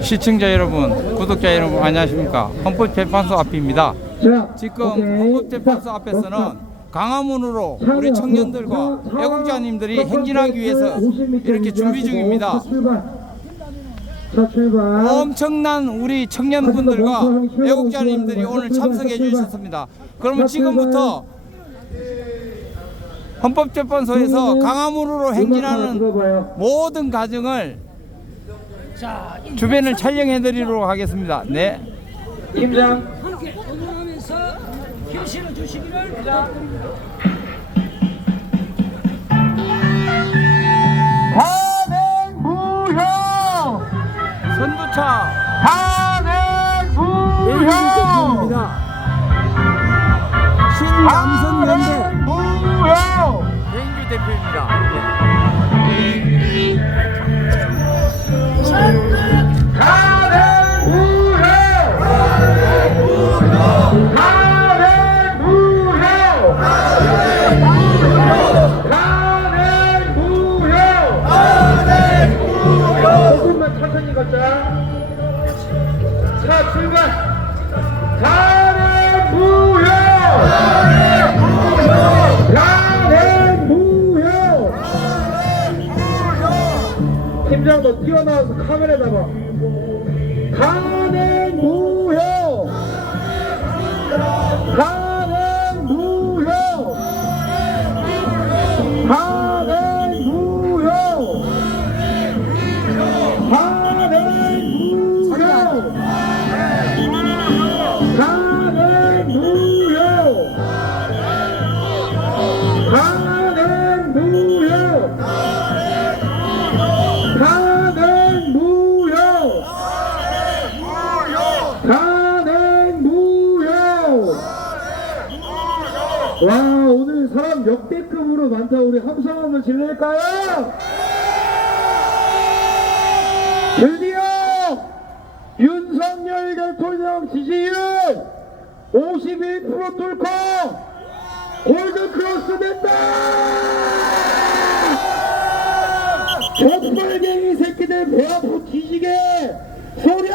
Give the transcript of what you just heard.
시청자 여러분, 구독자 여러분 안녕하십니까? 헌법재판소 앞입니다. 자, 지금. 헌법재판소 자, 앞에서는 강화문으로 자, 우리 자, 청년들과 자, 애국자님들이 행진하기 위해서 50m 이렇게 준비 중입니다. 엄청난 우리 청년분들과 애국자님들이 오늘 참석해 주셨습니다. 그러면 지금부터 헌법재판소에서 강화문으로 행진하는. 모든 과정을 주변을 촬영해 드리도록 하겠습니다. 네. 팀장. 함께 응원하면서 힘실어 주시기를 부탁드립니다. 선두차 단행무효! 신남선 연대 무효! 배인규 대표입니다. 좀 천천히 걷자. 자, 출발! 가래무효! 가래무효! 팀장 너 뛰어나와서 카메라 잡아. 가래무효! 와 오늘 사람 역대급으로 많다. 우리 함성 한번 질릴까요? 빨간 코리당 지지율 51% 뚫고 골드크로스 됐다! 저빨갱이 새끼들 배 아프고 뒤지게 소리